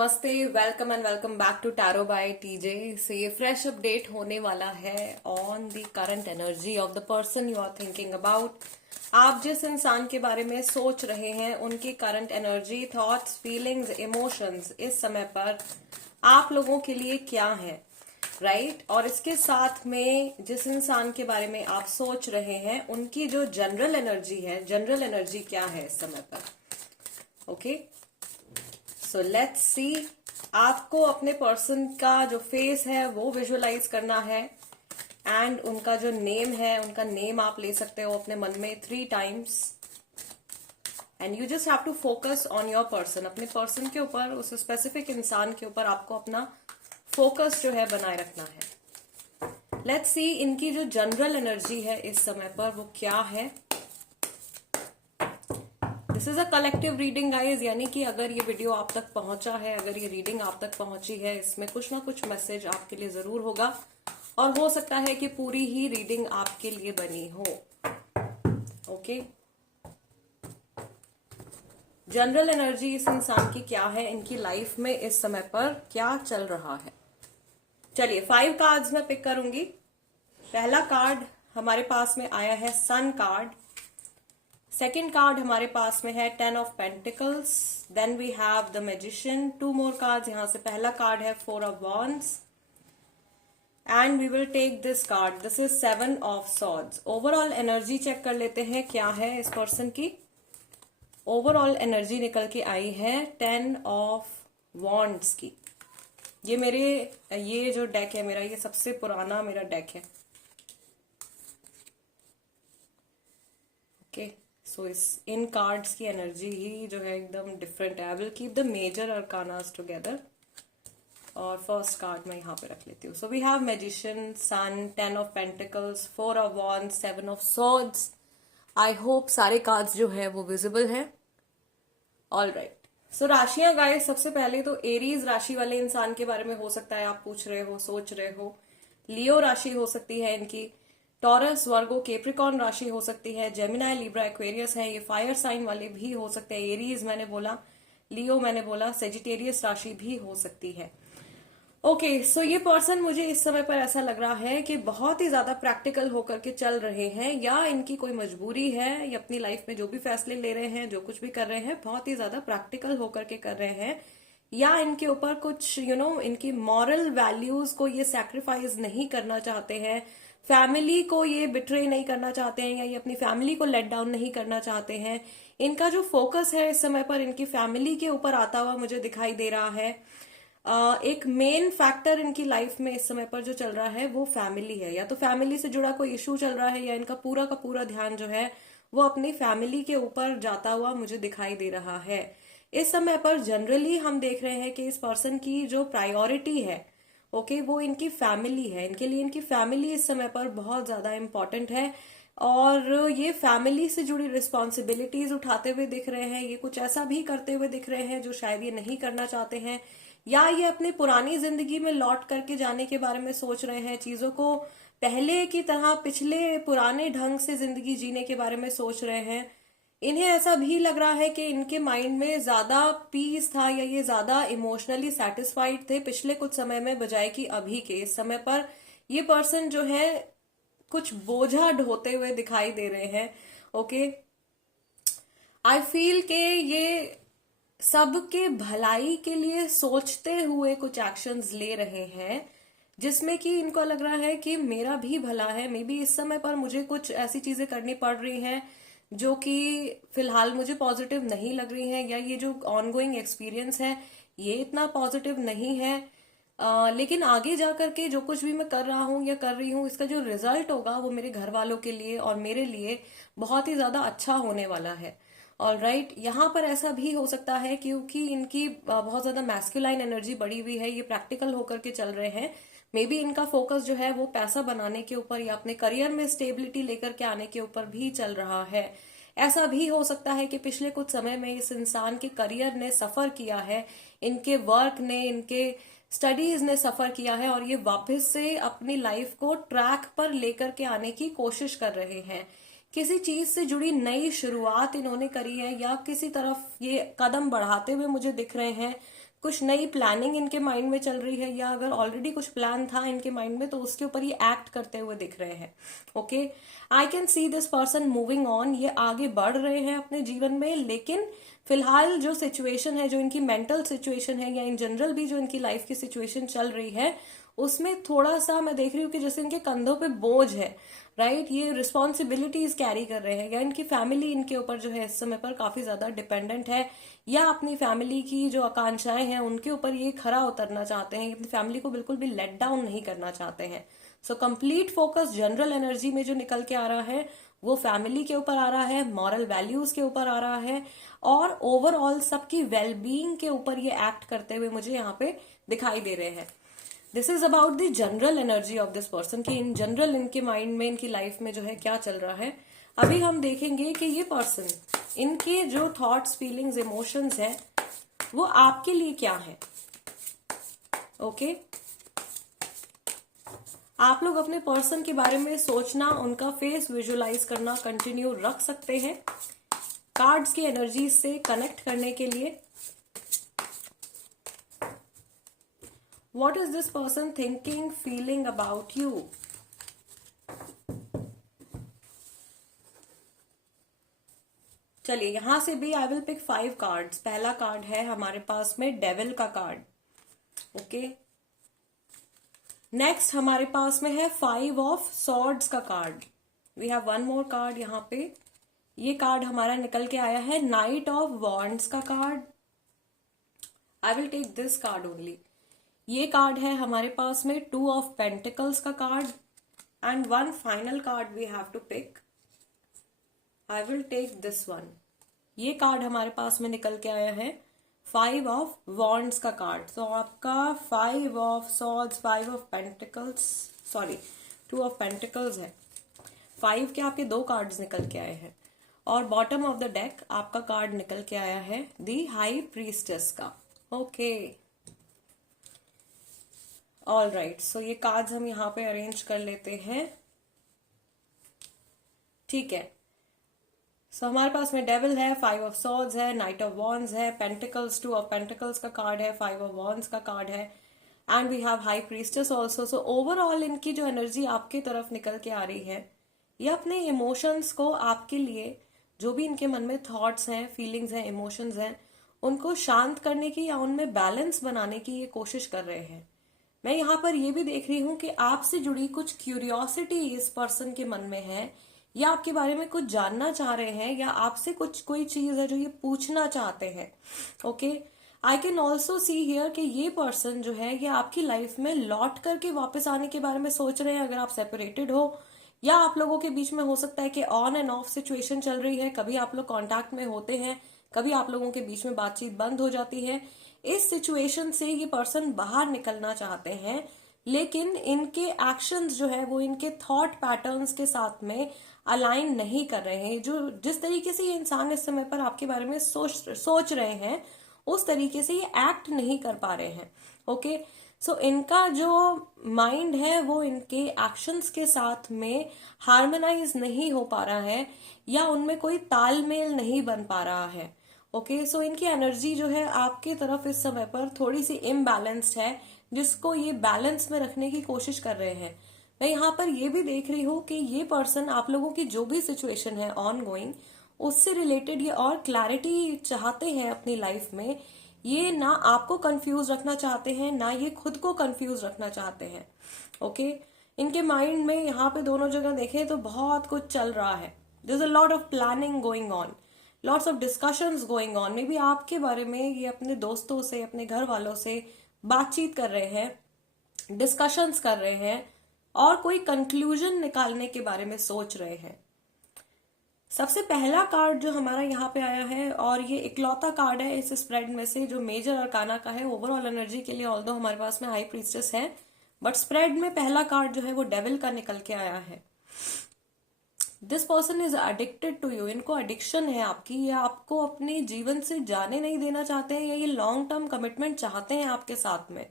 नमस्ते, welcome and welcome back to tarot by TJ. से ये फ्रेश अपडेट होने वाला है on the current energy of the person you are thinking about. आप जिस इंसान के बारे में सोच रहे हैं उनकी current energy, thoughts, feelings, emotions इस समय पर आप लोगों के लिए क्या है, राइट? और इसके साथ में जिस इंसान के बारे में आप सोच रहे हैं उनकी जो जनरल एनर्जी है, जनरल एनर्जी क्या है इस समय पर। Okay, so let's see. आपको अपने पर्सन का जो फेस है वो विजुअलाइज करना है एंड उनका जो नेम है, उनका नेम आप ले सकते हो अपने मन में 3 times and you just have to focus on your person. अपने पर्सन के ऊपर, उस स्पेसिफिक इंसान के ऊपर आपको अपना फोकस जो है बनाए रखना है। लेट्स सी इनकी जो जनरल एनर्जी है इस समय पर वो क्या है। This is a collective reading guys, यानी कि अगर ये वीडियो आप तक पहुंचा है, अगर ये रीडिंग आप तक पहुंची है, इसमें कुछ ना कुछ मैसेज आपके लिए जरूर होगा और हो सकता है कि पूरी ही रीडिंग आपके लिए बनी हो। ओके, जनरल एनर्जी इस इंसान की क्या है, इनकी लाइफ में इस समय पर क्या चल रहा है। चलिए 5 कार्ड्स मैं पिक करूंगी। पहला कार्ड हमारे पास में आया है सन कार्ड। सेकेंड कार्ड हमारे पास में है 10 of Pentacles। Then we have the magician. 2 more cards यहां से। पहला कार्ड है 4 of Wands and we will take this card. This is 7 of Swords। Overall energy check कर लेते हैं क्या है इस पर्सन की। ओवरऑल एनर्जी निकल के आई है 10 of Wands की। ये जो डेक है मेरा, ये सबसे पुराना मेरा डेक है। ओके, सो इन कार्ड्स की एनर्जी ही जो है एकदम डिफरेंट है। I will keep the major arcana together और फर्स्ट कार्ड मैं यहाँ पे रख लेती हूँ। So we have magician, sun, 10 of Pentacles, 4 of Wands, 7 of Swords। I hope सारे कार्ड्स जो है वो विजिबल है। ऑल राइट, सो राशियां गाइस, सबसे पहले तो एरीज राशि वाले इंसान के बारे में हो सकता है आप पूछ रहे हो, सोच रहे हो। लियो राशि हो सकती है इनकी। टॉरस, वर्गो, केप्रिकॉन राशि हो सकती है। जेमिनाई, लिब्रा, एक्वेरियस है। ये फायर साइन वाले भी हो सकते हैं। एरीज मैंने बोला, लियो मैंने बोला, सेजिटेरियस राशि भी हो सकती है। ओके, सो ये पर्सन मुझे इस समय पर ऐसा लग रहा है कि बहुत ही ज्यादा प्रैक्टिकल होकर के चल रहे हैं, या इनकी कोई मजबूरी है, या अपनी लाइफ में जो भी फैसले ले रहे हैं, जो कुछ भी कर रहे हैं, बहुत ही ज्यादा प्रैक्टिकल होकर के कर रहे हैं, या इनके ऊपर कुछ इनकी मॉरल वैल्यूज को ये सैक्रिफाइस नहीं करना चाहते हैं, फैमिली को ये बिट्रे नहीं करना चाहते हैं, या ये अपनी फैमिली को लेट डाउन नहीं करना चाहते हैं। इनका जो फोकस है इस समय पर इनकी फैमिली के ऊपर आता हुआ मुझे दिखाई दे रहा है। एक मेन फैक्टर इनकी लाइफ में इस समय पर जो चल रहा है वो फैमिली है। या तो फैमिली से जुड़ा कोई इशू चल रहा है, या इनका पूरा का पूरा ध्यान जो है वो अपनी फैमिली के ऊपर जाता हुआ मुझे दिखाई दे रहा है। इस समय पर जनरली हम देख रहे हैं कि इस पर्सन की जो प्रायोरिटी है, ओके, वो इनकी फैमिली है। इनके लिए इनकी फैमिली इस समय पर बहुत ज्यादा इंपॉर्टेंट है और ये फैमिली से जुड़ी रिस्पॉन्सिबिलिटीज उठाते हुए दिख रहे हैं। ये कुछ ऐसा भी करते हुए दिख रहे हैं जो शायद ये नहीं करना चाहते हैं, या ये अपनी पुरानी जिंदगी में लौट करके जाने के बारे में सोच रहे हैं, चीजों को पहले की तरह, पिछले पुराने ढंग से जिंदगी जीने के बारे में सोच रहे हैं। इन्हें ऐसा भी लग रहा है कि इनके माइंड में ज्यादा पीस था, या ये ज्यादा इमोशनली सेटिस्फाइड थे पिछले कुछ समय में बजाय कि अभी के। इस समय पर ये पर्सन जो है कुछ बोझा ढोते हुए दिखाई दे रहे हैं। ओके, आई फील के ये सबके भलाई के लिए सोचते हुए कुछ एक्शंस ले रहे हैं, जिसमें कि इनको लग रहा है कि मेरा भी भला है। मे बी इस समय पर मुझे कुछ ऐसी चीजें करनी पड़ रही हैं जो कि फिलहाल मुझे पॉजिटिव नहीं लग रही है, या ये जो ऑनगोइंग एक्सपीरियंस है ये इतना पॉजिटिव नहीं है। लेकिन आगे जाकर के जो कुछ भी मैं कर रहा हूँ या कर रही हूँ, इसका जो रिजल्ट होगा वो मेरे घर वालों के लिए और मेरे लिए बहुत ही ज्यादा अच्छा होने वाला है। और राइट, यहाँ पर ऐसा भी हो सकता है क्योंकि इनकी बहुत ज्यादा मैस्कुलाइन एनर्जी बढ़ी हुई है, ये प्रैक्टिकल होकर के चल रहे हैं। मे बी इनका फोकस जो है वो पैसा बनाने के ऊपर या अपने करियर में स्टेबिलिटी लेकर के आने के ऊपर भी चल रहा है। ऐसा भी हो सकता है कि पिछले कुछ समय में इस इंसान के करियर ने सफर किया है, इनके वर्क ने, इनके स्टडीज ने सफर किया है, और ये वापस से अपनी लाइफ को ट्रैक पर लेकर के आने की कोशिश कर रहे हैं। किसी चीज से जुड़ी नई शुरुआत इन्होंने करी है, या किसी तरफ ये कदम बढ़ाते हुए मुझे दिख रहे हैं। कुछ नई प्लानिंग इनके माइंड में चल रही है, या अगर ऑलरेडी कुछ प्लान था इनके माइंड में तो उसके ऊपर ये एक्ट करते हुए दिख रहे हैं. Okay, I can see this person moving on. ये आगे बढ़ रहे हैं अपने जीवन में, लेकिन फिलहाल जो सिचुएशन है, जो इनकी मेंटल सिचुएशन है, या इन जनरल भी जो इनकी लाइफ की सिचुएशन चल रही है, उसमें थोड़ा सा मैं देख रही हूँ कि जैसे इनके कंधों पे बोझ है, राइट. ये रिस्पॉन्सिबिलिटीज कैरी कर रहे हैं, या इनकी फैमिली इनके ऊपर जो है इस समय पर काफी ज्यादा डिपेंडेंट है, या अपनी फैमिली की जो आकांक्षाएं हैं उनके ऊपर ये खरा उतरना चाहते हैं, अपनी फैमिली को बिल्कुल भी लेट डाउन नहीं करना चाहते हैं. So complete focus general energy में जो निकल के आ रहा है वो फैमिली के ऊपर आ रहा है, मॉरल वैल्यूज के ऊपर आ रहा है, और ओवरऑल सबकी वेलबींग के ऊपर ये एक्ट करते हुए मुझे यहाँ पे दिखाई दे रहे हैं. This is about the general energy of this person, कि इन जनरल इनके माइंड में, इनकी लाइफ में जो है क्या चल रहा है. अभी हम देखेंगे कि ये पर्सन, इनके जो थॉट्स, फीलिंग्स, इमोशंस हैं वो आपके लिए क्या है. ओके, आप लोग अपने पर्सन के बारे में सोचना, उनका फेस विजुअलाइज करना कंटिन्यू रख सकते हैं कार्ड्स की एनर्जी से कनेक्ट करने के लिए. What is this person thinking, feeling about you? चलिए यहां से भी आई विल पिक 5 कार्ड्स. पहला कार्ड है हमारे पास में डेविल का कार्ड. ओके, नेक्स्ट हमारे पास में है 5 ऑफ सॉर्ड्स का card. We have one more card यहाँ पे. ये कार्ड हमारा निकल के आया है नाइट ऑफ वॉन्ड्स का card. I will take this card only. ये कार्ड है हमारे पास में 2 ऑफ पेंटिकल्स का card. And one final card we have to pick. I will take this one. ये कार्ड हमारे पास में निकल के आया है 5 ऑफ वॉन्ड्स का कार्ड. तो आपका 5 of swords, 5 of pentacles, sorry 2 of pentacles है. 5 के आपके 2 कार्ड्स निकल के आए हैं. और बॉटम ऑफ द डेक आपका कार्ड निकल के आया है दी हाई प्रीस्टेस का. Okay, all right. सो ये कार्ड्स हम यहाँ पे अरेंज कर लेते हैं. ठीक है, सो हमारे पास में डेविल है, 5 ऑफ सॉर्ड्स है, नाइट ऑफ वॉन्ड्स है, पेंटिकल्स, 2 ऑफ पेंटिकल्स का कार्ड है, 5 ऑफ वॉन्ड्स का कार्ड है, and we have high priestess also. So overall इनकी जो एनर्जी आपकी तरफ निकल के आ रही है, ये अपने इमोशंस को आपके लिए, जो भी इनके मन में थॉट्स हैं, फीलिंग्स हैं, इमोशंस हैं, उनको शांत करने की या उनमें बैलेंस बनाने की ये कोशिश कर रहे हैं. मैं यहाँ पर ये भी देख रही हूँ कि आपसे जुड़ी कुछ क्यूरियोसिटी इस पर्सन के मन में है, या आपके बारे में कुछ जानना चाह रहे हैं, या आपसे कुछ कोई चीज है जो ये पूछना चाहते हैं. Okay, I can also see here कि ये पर्सन जो है ये आपकी लाइफ में लौट करके वापस आने के बारे में सोच रहे हैं. अगर आप सेपरेटेड हो, या आप लोगों के बीच में हो सकता है कि ऑन एंड ऑफ सिचुएशन चल रही है, कभी आप लोग कांटेक्ट में होते हैं, कभी आप लोगों के बीच में बातचीत बंद हो जाती है. इस सिचुएशन से ये पर्सन बाहर निकलना चाहते हैं, लेकिन इनके एक्शंस जो है वो इनके थॉट पैटर्न्स के साथ में अलाइन नहीं कर रहे हैं. जो जिस तरीके से ये इंसान इस समय पर आपके बारे में सोच रहे हैं, उस तरीके से ये एक्ट नहीं कर पा रहे हैं. ओके, सो इनका जो माइंड है वो इनके एक्शंस के साथ में हार्मोनाइज नहीं हो पा रहा है, या उनमें कोई तालमेल नहीं बन पा रहा है. ओके, सो इनकी एनर्जी जो है आपके तरफ इस समय पर थोड़ी सी इम्बैलेंस्ड है, जिसको ये बैलेंस में रखने की कोशिश कर रहे हैं. मैं यहाँ पर ये भी देख रही हूँ कि ये पर्सन आप लोगों की जो भी सिचुएशन है ऑन गोइंग, उससे रिलेटेड ये और क्लैरिटी चाहते हैं अपनी लाइफ में. ये ना आपको कंफ्यूज रखना चाहते हैं, ना ये खुद को कंफ्यूज रखना चाहते हैं. ओके, इनके माइंड में यहाँ पे दोनों जगह देखें तो बहुत कुछ चल रहा है. There is a lot of planning going on, lots of discussions going on. Maybe आपके बारे में ये अपने दोस्तों से, अपने घर वालों से बातचीत कर रहे हैं, डिस्कशंस कर रहे हैं, और कोई कंक्लूजन निकालने के बारे में सोच रहे हैं. सबसे पहला कार्ड जो हमारा यहाँ पे आया है, और ये इकलौता कार्ड है इस स्प्रेड में से जो मेजर अरकाना का है ओवरऑल एनर्जी के लिए, ऑल्दो हमारे पास में हाई प्रीस्टेस है, बट स्प्रेड में पहला कार्ड जो है वो डेविल का निकल के आया है. This person is addicted to you. इनको एडिक्शन है आपकी, या आपको अपने जीवन से जाने नहीं देना चाहते हैं, या ये लॉन्ग टर्म कमिटमेंट चाहते हैं आपके साथ में.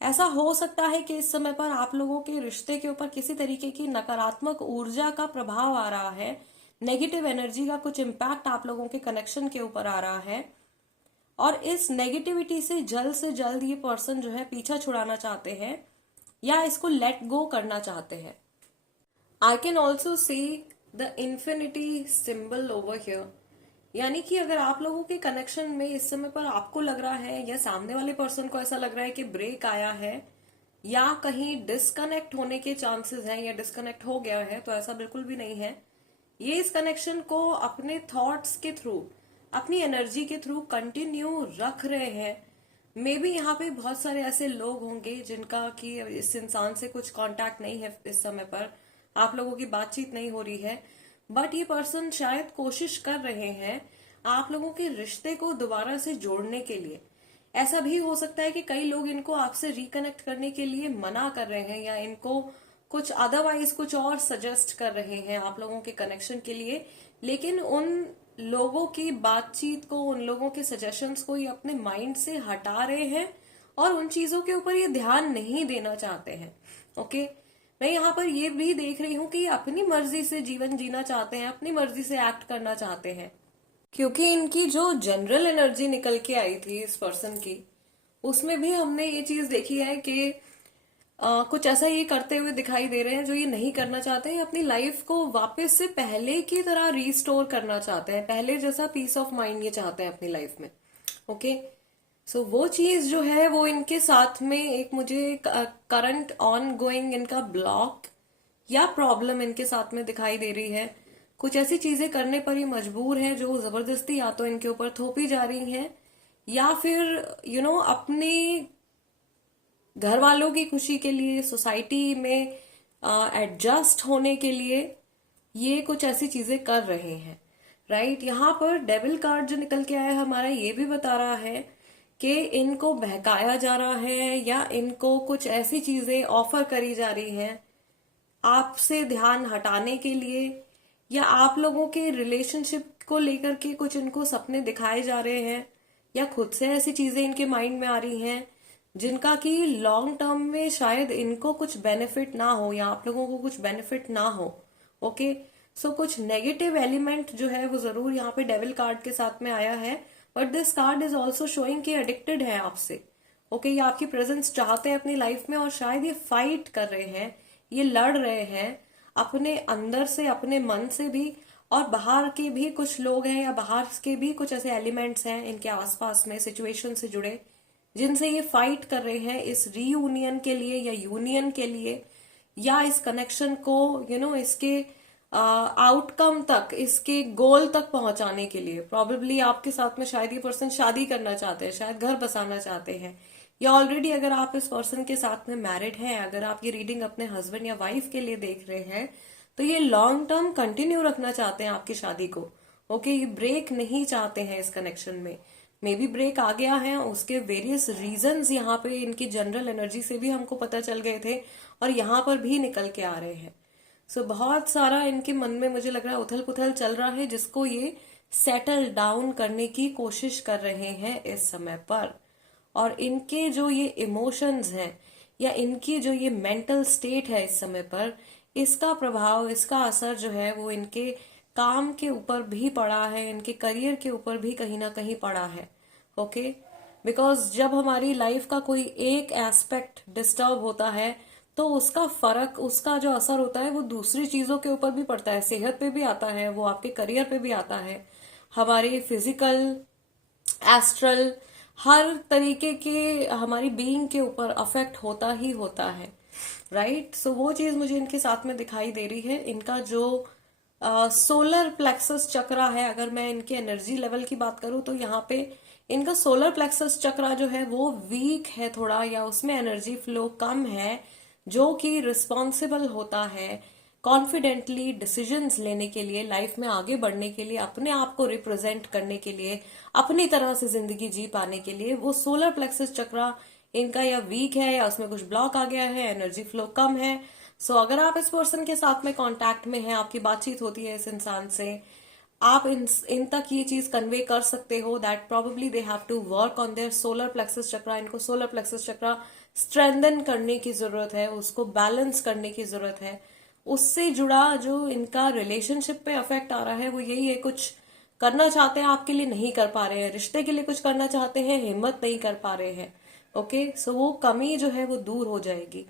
ऐसा हो सकता है कि इस समय पर आप लोगों के रिश्ते के ऊपर किसी तरीके की नकारात्मक ऊर्जा का प्रभाव आ रहा है, नेगेटिव एनर्जी का कुछ इम्पैक्ट आप लोगों के कनेक्शन के ऊपर आ रहा है. और इस नेगेटिविटी से जल्द ये पर्सन जो है पीछा छुड़ाना चाहते हैं या इसको लेट गो करना चाहते हैं। I can also see the infinity symbol over here, यानी कि अगर आप लोगों के कनेक्शन में इस समय पर आपको लग रहा है या सामने वाले पर्सन को ऐसा लग रहा है कि ब्रेक आया है या कहीं डिस्कनेक्ट होने के चांसेस हैं या डिस्कनेक्ट हो गया है, तो ऐसा बिल्कुल भी नहीं है। ये इस कनेक्शन को अपने थॉट्स के थ्रू, अपनी एनर्जी के थ्रू कंटिन्यू रख रहे हैं। मे बी यहाँ पे बहुत सारे ऐसे लोग होंगे जिनका कि इस इंसान से कुछ कांटेक्ट नहीं है इस समय पर, आप लोगों की बातचीत नहीं हो रही है, बट ये पर्सन शायद कोशिश कर रहे हैं आप लोगों के रिश्ते को दोबारा से जोड़ने के लिए। ऐसा भी हो सकता है कि कई लोग इनको आपसे रिकनेक्ट करने के लिए मना कर रहे हैं या इनको कुछ अदरवाइज कुछ और सजेस्ट कर रहे हैं आप लोगों के कनेक्शन के लिए, लेकिन उन लोगों की बातचीत को, उन लोगों के सजेशंस को ये अपने माइंड से हटा रहे हैं और उन चीजों के ऊपर ये ध्यान नहीं देना चाहते हैं। ओके, मैं यहाँ पर ये भी देख रही हूँ कि ये अपनी मर्जी से जीवन जीना चाहते हैं, अपनी मर्जी से एक्ट करना चाहते हैं, क्योंकि इनकी जो जनरल एनर्जी निकल के आई थी इस पर्सन की, उसमें भी हमने ये चीज देखी है कि कुछ ऐसा ये करते हुए दिखाई दे रहे हैं जो ये नहीं करना चाहते हैं। अपनी लाइफ को वापस से पहले की तरह रिस्टोर करना चाहते हैं, पहले जैसा पीस ऑफ माइंड ये चाहते हैं अपनी लाइफ में। ओके, सो वो चीज जो है वो इनके साथ में एक मुझे करंट ऑन गोइंग इनका ब्लॉक या प्रॉब्लम इनके साथ में दिखाई दे रही है। कुछ ऐसी चीजें करने पर ये मजबूर है जो जबरदस्ती या तो इनके ऊपर थोपी जा रही हैं या फिर अपने घर वालों की खुशी के लिए, सोसाइटी में एडजस्ट होने के लिए ये कुछ ऐसी चीजें कर रहे हैं। राइट, यहाँ पर डेविल कार्ड जो निकल के आया है हमारा, ये भी बता रहा है कि इनको बहकाया जा रहा है या इनको कुछ ऐसी चीजें ऑफर करी जा रही हैं आपसे ध्यान हटाने के लिए, या आप लोगों के रिलेशनशिप को लेकर के कुछ इनको सपने दिखाए जा रहे हैं, या खुद से ऐसी चीजें इनके माइंड में आ रही हैं जिनका कि लॉन्ग टर्म में शायद इनको कुछ बेनिफिट ना हो या आप लोगों को कुछ बेनिफिट ना हो। ओके, सो कुछ नेगेटिव एलिमेंट जो है वो जरूर यहाँ पे डेविल कार्ड के साथ में आया है, but this card is also showing कि एडिक्टेड है आपसे। ओके, ये आपकी प्रेजेंस चाहते हैं अपनी लाइफ में और शायद ये फाइट कर रहे हैं, ये लड़ रहे हैं अपने अंदर से, अपने मन से भी, और बाहर के भी कुछ लोग हैं या बाहर के भी कुछ ऐसे एलिमेंट्स हैं इनके आसपास में सिचुएशन से जुड़े जिनसे ये फाइट कर रहे हैं इस रीयूनियन के लिए या यूनियन के लिए, या इस कनेक्शन को इसके आउटकम तक, इसके गोल तक पहुंचाने के लिए। प्रॉबेबली आपके साथ में शायद ये पर्सन शादी करना चाहते हैं, शायद घर बसाना चाहते हैं, या ऑलरेडी अगर आप इस पर्सन के साथ में मैरिड हैं, अगर आप ये रीडिंग अपने हस्बैंड या वाइफ के लिए देख रहे हैं, तो ये लॉन्ग टर्म कंटिन्यू रखना चाहते हैं आपकी शादी को। ओके, ये ब्रेक नहीं चाहते हैं इस कनेक्शन में। मे बी ब्रेक आ गया है, उसके वेरियस रीजंस यहाँ पे इनकी जनरल एनर्जी से भी हमको पता चल गए थे और यहाँ पर भी निकल के आ रहे हैं। सो बहुत सारा इनके मन में मुझे लग रहा है उथल पुथल चल रहा है जिसको ये सेटल डाउन करने की कोशिश कर रहे हैं इस समय पर। और इनके जो ये इमोशंस हैं या इनकी जो ये मेंटल स्टेट है इस समय पर, इसका प्रभाव, इसका असर जो है वो इनके काम के ऊपर भी पड़ा है, इनके करियर के ऊपर भी कहीं ना कहीं पड़ा है। ओके, बिकॉज जब हमारी लाइफ का कोई एक एस्पेक्ट डिस्टर्ब होता है तो उसका फर्क, उसका जो असर होता है वो दूसरी चीजों के ऊपर भी पड़ता है, सेहत पे भी आता है, वो आपके करियर पे भी आता है, हमारे फिजिकल, एस्ट्रल, हर तरीके के हमारी बीइंग के ऊपर अफेक्ट होता ही होता है। राइट, सो वो चीज मुझे इनके साथ में दिखाई दे रही है। इनका जो सोलर प्लेक्सस चक्रा है, अगर मैं इनके एनर्जी लेवल की बात करूं तो यहाँ पे इनका सोलर प्लेक्सस चक्रा जो है वो वीक है थोड़ा, या उसमें एनर्जी फ्लो कम है, जो कि रिस्पॉन्सिबल होता है कॉन्फिडेंटली डिसीजंस लेने के लिए, लाइफ में आगे बढ़ने के लिए, अपने आप को रिप्रेजेंट करने के लिए, अपनी तरह से जिंदगी जी पाने के लिए। वो सोलर प्लेक्सस चक्रा इनका या वीक है या उसमें कुछ ब्लॉक आ गया है, एनर्जी फ्लो कम है। सो अगर आप इस पर्सन के साथ में कांटेक्ट में हैं, आपकी बातचीत होती है इस इंसान से, आप इन तक ये चीज कन्वे कर सकते हो that probably they have to work on their solar plexus chakra. इनको सोलर प्लेक्सस चक्रा स्ट्रेंथन करने की जरूरत है, उसको बैलेंस करने की जरूरत है। उससे जुड़ा जो इनका रिलेशनशिप पे अफेक्ट आ रहा है वो यही है, कुछ करना चाहते हैं आपके लिए नहीं कर पा रहे हैं, रिश्ते के लिए कुछ करना चाहते हैं हिम्मत नहीं कर पा रहे हैं। ओके, सो वो कमी जो है वो दूर हो जाएगी।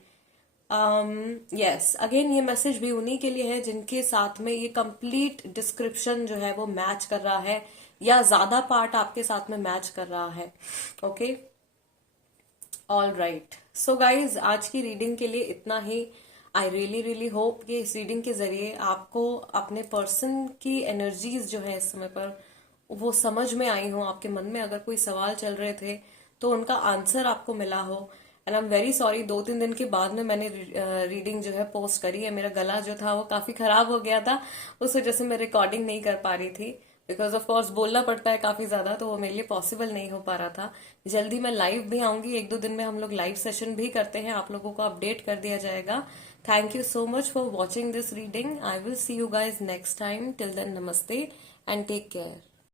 यस, अगेन ये मैसेज भी उन्हीं के लिए है जिनके साथ में ये कंप्लीट डिस्क्रिप्शन जो है वो मैच कर रहा है, या ज्यादा पार्ट आपके साथ में मैच कर रहा है। Okay, all right, so guys आज की रीडिंग के लिए इतना ही। आई रियली रियली होप कि इस रीडिंग के जरिए आपको अपने पर्सन की एनर्जीज जो है इस समय पर वो समझ में आई हो। आपके मन में अगर कोई सवाल चल रहे थे तो उनका आंसर आपको मिला हो। And I am very sorry, 2-3 दिन के बाद में मैंने रीडिंग जो है पोस्ट करी है। मेरा गला जो था वो काफी खराब हो गया था, उस वजह से मैं रिकॉर्डिंग नहीं कर पा रही थी, बिकॉज ऑफ कोर्स बोलना पड़ता है काफी ज्यादा, तो वो मेरे लिए पॉसिबल नहीं हो पा रहा था। जल्दी मैं लाइव भी आऊंगी, 1-2 दिन में हम लोग लाइव सेशन भी करते हैं, आप लोगों को अपडेट कर दिया जाएगा। Thank you so much for watching this reading. I will see you guys next time. Till then नमस्ते एंड टेक केयर।